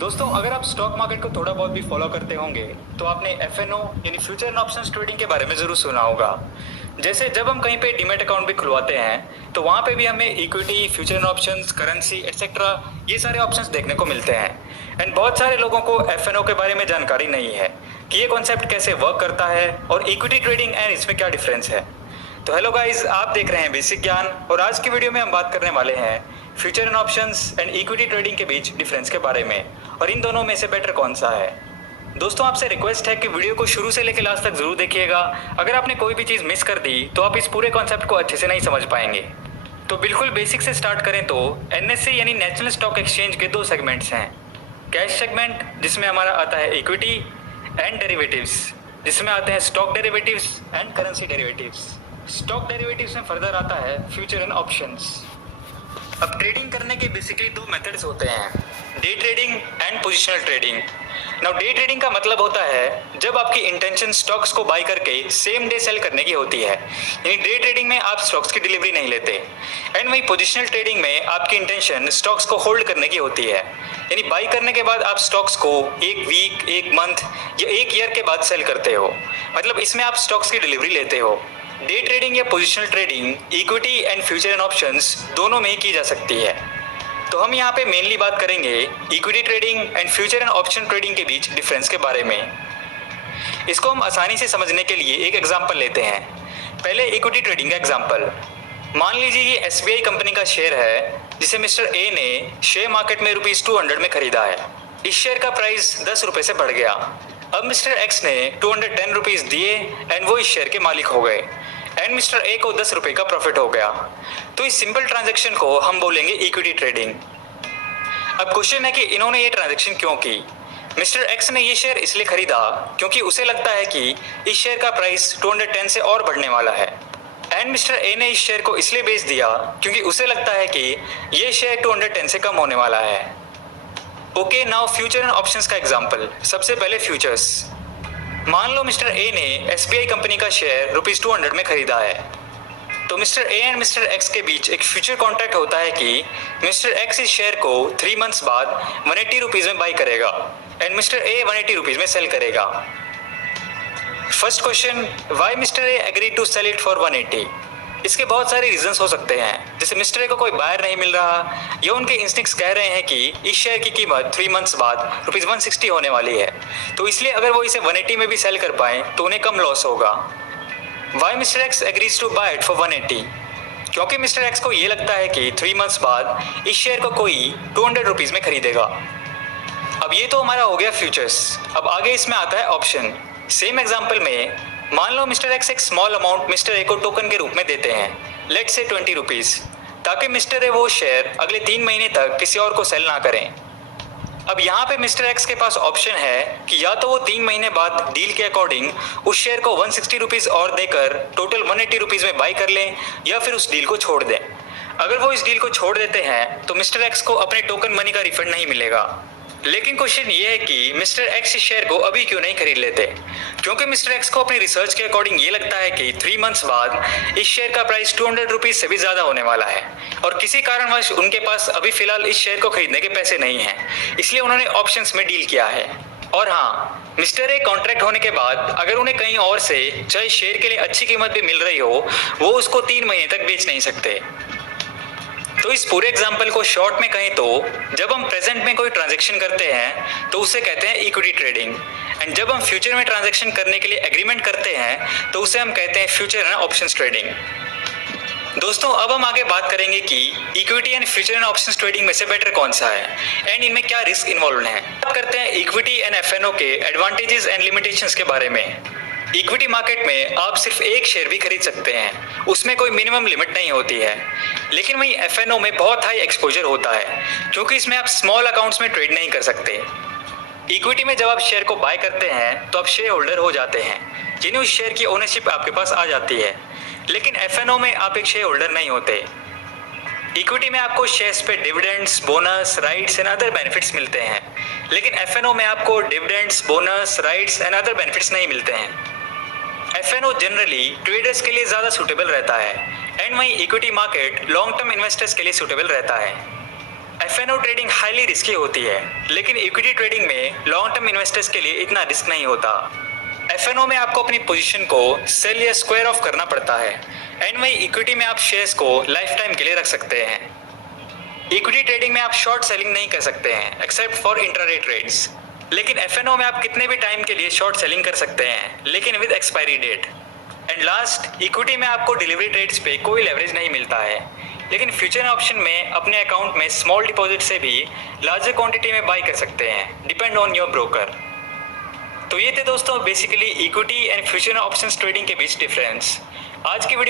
दोस्तों, अगर आप स्टॉक मार्केट को थोड़ा बहुत भी फॉलो करते होंगे तो आपने एफएनओ यानी फ्यूचर एंड ऑप्शंस ट्रेडिंग के बारे में ज़रूर सुना होगा। जैसे जब हम कहीं पे डीमैट अकाउंट भी खुलवाते हैं तो वहाँ पे भी हमें equity, future and options, currency etcetera ये सारे ऑप्शंस देखने को मिलते हैं। एंड बहुत सारे लोगों को एफएनओ के बारे में जानकारी नहीं है कि ये कॉन्सेप्ट कैसे वर्क करता है और इक्विटी ट्रेडिंग एंड इसमें क्या डिफरेंस है। तो हेलो गाइस, आप देख रहे हैं बेसिक ज्ञान और आज की वीडियो में हम बात करने वाले हैं future and options and equity trading के बीच डिफरेंस के बारे में और इन दोनों में से बेटर कौन सा है। दोस्तों, आपसे रिक्वेस्ट है कि वीडियो को शुरू से लेकर लास्ट तक जरूर देखिएगा। अगर आपने कोई भी चीज़ मिस कर दी तो आप इस पूरे कॉन्सेप्ट को अच्छे से नहीं समझ पाएंगे। तो बिल्कुल बेसिक से स्टार्ट करें तो एनएससी यानी नेशनल स्टॉक एक्सचेंज के दो सेगमेंट्स हैं। कैश सेगमेंट जिसमें हमारा आता है इक्विटी एंड डेरिवेटिव्स जिसमें आते हैं stock derivatives and currency derivatives. Stock derivatives में फर्दर आता है फ्यूचर एंड ऑप्शंस। अब ट्रेडिंग करने के बेसिकली दो मेथड्स होते हैं, day trading and positional trading. Now day trading का मतलब होता है जब आपकी इंटेंशन स्टॉक्स को बाय करके सेम डे सेल करने की होती है, यानी डे ट्रेडिंग में आप स्टॉक्स की डिलीवरी नहीं लेते। एंड वही पोजिशनल ट्रेडिंग में आपकी इंटेंशन स्टॉक्स को होल्ड करने की होती है, यानी बाई करने के बाद आप स्टॉक्स को एक वीक, एक मंथ या एक ईयर के बाद सेल करते हो, मतलब इसमें आप स्टॉक्स की डिलीवरी लेते हो। डे ट्रेडिंग या positional trading equity and future and options दोनों में ही की जा सकती है। तो हम यहाँ पे मेनली बात करेंगे equity trading and future and option trading के बीच डिफरेंस के बारे में। इसको हम आसानी से समझने के लिए एक एग्जांपल लेते हैं। पहले इक्विटी ट्रेडिंग का एग्जांपल, मान लीजिए ये एसबीआई कंपनी का शेयर है जिसे मिस्टर ए ने शेयर मार्केट में ₹200 में खरीदा है। इस शेयर का प्राइस ₹10 से बढ़ गया। अब मिस्टर एक्स ने ₹210 दिए एंड वो इस शेयर के मालिक हो गए एंड मिस्टर ए को ₹10 का प्रॉफिट हो गया। तो इस सिंपल ट्रांजैक्शन को हम बोलेंगे इक्विटी ट्रेडिंग। अब क्वेश्चन है कि इन्होंने ये ट्रांजैक्शन क्यों की। मिस्टर एक्स ने ये शेयर इसलिए खरीदा क्योंकि उसे लगता है कि इस शेयर का प्राइस 210 से और बढ़ने वाला है एंड मिस्टर ए ने इस शेयर को इसलिए बेच दिया क्योंकि उसे लगता है कि ये शेयर 210 से कम होने वाला है। Okay, now future and options का एग्जांपल। सबसे पहले फ्यूचर्स। मान लो मिस्टर ए ने एसबीआई कंपनी का शेयर ₹200 में खरीदा है, तो mister A and mister x के बीच एक फ्यूचर कॉन्ट्रैक्ट होता है कि मिस्टर एक्स इस शेयर को 3 मंथ्स बाद ₹180 में बाई करेगा एंड मिस्टर ए ₹180 में सेल करेगा। First question, why mister A agree to sell it for 180? इसके बहुत सारे रीजंस हो सकते हैं, जैसे मिस्टर ए को कोई बायर नहीं मिल रहा या उनके इंस्टिंक्ट्स कह रहे हैं कि इस शेयर की कीमत 3 मंथ्स बाद ₹160 होने वाली है, तो इसलिए अगर वो इसे 180 में भी सेल कर पाए तो उन्हें कम लॉस होगा। Why mister X agrees to buy it for 180? क्योंकि मिस्टर एक्स को ये लगता है कि 3 मंथ्स बाद इस शेयर को कोई ₹200 में खरीदेगा। अब ये तो हमारा हो गया फ्यूचर्स। अब आगे इसमें आता है ऑप्शन। सेम एग्जांपल में मान लो मिस्टर एक्स एक स्मॉल अमाउंट मिस्टर ए को टोकन के रूप में देते हैं, लेट्स से ₹20, ताकि मिस्टर ए वो शेयर अगले 3 महीने तक किसी और को सेल ना करें। अब यहाँ पे मिस्टर एक्स के पास ऑप्शन है कि या तो वो 3 महीने बाद डील के अकॉर्डिंग उस शेयर को ₹160 और देकर टोटल ₹180 में बाई कर लें या फिर उस डील को छोड़ दें। अगर वो इस डील को छोड़ देते हैं तो मिस्टर एक्स को अपने टोकन मनी का रिफंड नहीं मिलेगा। लेकिन क्वेश्चन ये है कि मिस्टर एक्स इस शेयर को अभी क्यों नहीं खरीद लेते, क्योंकि मिस्टर एक्स को अपनी रिसर्च के अकॉर्डिंग ये लगता है कि 3 मंथ्स बाद इस शेयर का प्राइस ₹200 से भी ज़्यादा होने वाला है और किसी कारणवश उनके पास अभी फिलहाल इस शेयर को खरीदने के पैसे नहीं हैं, इसलिए उन्होंने ऑप्शंस में डील किया है। और हाँ, मिस्टर ए कॉन्ट्रैक्ट होने के बाद अगर उन्हें कहीं और से चाहे शेयर के लिए अच्छी कीमत भी मिल रही हो, वो उसको 3 महीने तक बेच नहीं सकते। तो इस पूरे एग्जाम्पल को शॉर्ट में कहें तो जब हम प्रेजेंट में कोई ट्रांजैक्शन करते हैं तो उसे कहते हैं इक्विटी ट्रेडिंग एंड जब हम फ्यूचर में ट्रांजैक्शन करने के लिए एग्रीमेंट करते हैं तो उसे हम कहते हैं फ्यूचर एंड ऑप्शंस ट्रेडिंग। दोस्तों, अब हम आगे बात करेंगे कि equity and future and options trading में से बेटर कौन सा है एंड इनमें क्या रिस्क इन्वॉल्व है। बात करते हैं इक्विटी एंड एफएनओ के एडवांटेजेस एंड लिमिटेशंस के बारे में। इक्विटी मार्केट में आप सिर्फ एक शेयर भी खरीद सकते हैं, उसमें कोई मिनिमम लिमिट नहीं होती है। लेकिन वहीं एफएनओ में बहुत हाई एक्सपोजर होता है क्योंकि इसमें आप स्मॉल अकाउंट्स में ट्रेड नहीं कर सकते। इक्विटी में जब आप शेयर को बाय करते हैं तो आप शेयर होल्डर हो जाते हैं, यानी उस शेयर की ओनरशिप आपके पास आ जाती है। लेकिन एफएनओ में आप एक शेयर होल्डर नहीं होते। इक्विटी में आपको शेयर्स पे dividends, bonus, rights and other benefits मिलते हैं, लेकिन एफएनओ में आपको dividends, bonus, rights and other benefits नहीं मिलते हैं। एफएनओ जनरली ट्रेडर्स के लिए ज़्यादा सूटेबल रहता है एंड वहीं equity market long term investors के लिए सूटेबल रहता है। एफएनओ ट्रेडिंग हाईली रिस्की होती है, लेकिन इक्विटी ट्रेडिंग में लॉन्ग टर्म इन्वेस्टर्स के लिए इतना रिस्क नहीं होता। एफएनओ में आपको अपनी पोजीशन को सेल या स्क्वायर ऑफ करना पड़ता है, एंड वही इक्विटी में आप शेयर्स को लाइफ टाइम के लिए रख सकते हैं। इक्विटी ट्रेडिंग में आप शॉर्ट सेलिंग नहीं कर सकते हैं एक्सेप्ट फॉर इंट्राडे ट्रेड्स, लेकिन एफएनओ में आप कितने भी टाइम के लिए शॉर्ट सेलिंग कर सकते हैं, लेकिन with expiry date. And last, equity में आपको डिलीवरी ट्रेड्स पे कोई लेवरेज नहीं मिलता है, लेकिन फ्यूचर ऑप्शन में अपने अकाउंट में स्मॉल डिपॉजिट से भी लार्जर क्वांटिटी में बाई कर सकते हैं, डिपेंड ऑन योर ब्रोकर। तो ये थे दोस्तों basically equity and future options trading के बीच डिफरेंस। आज की वीडियो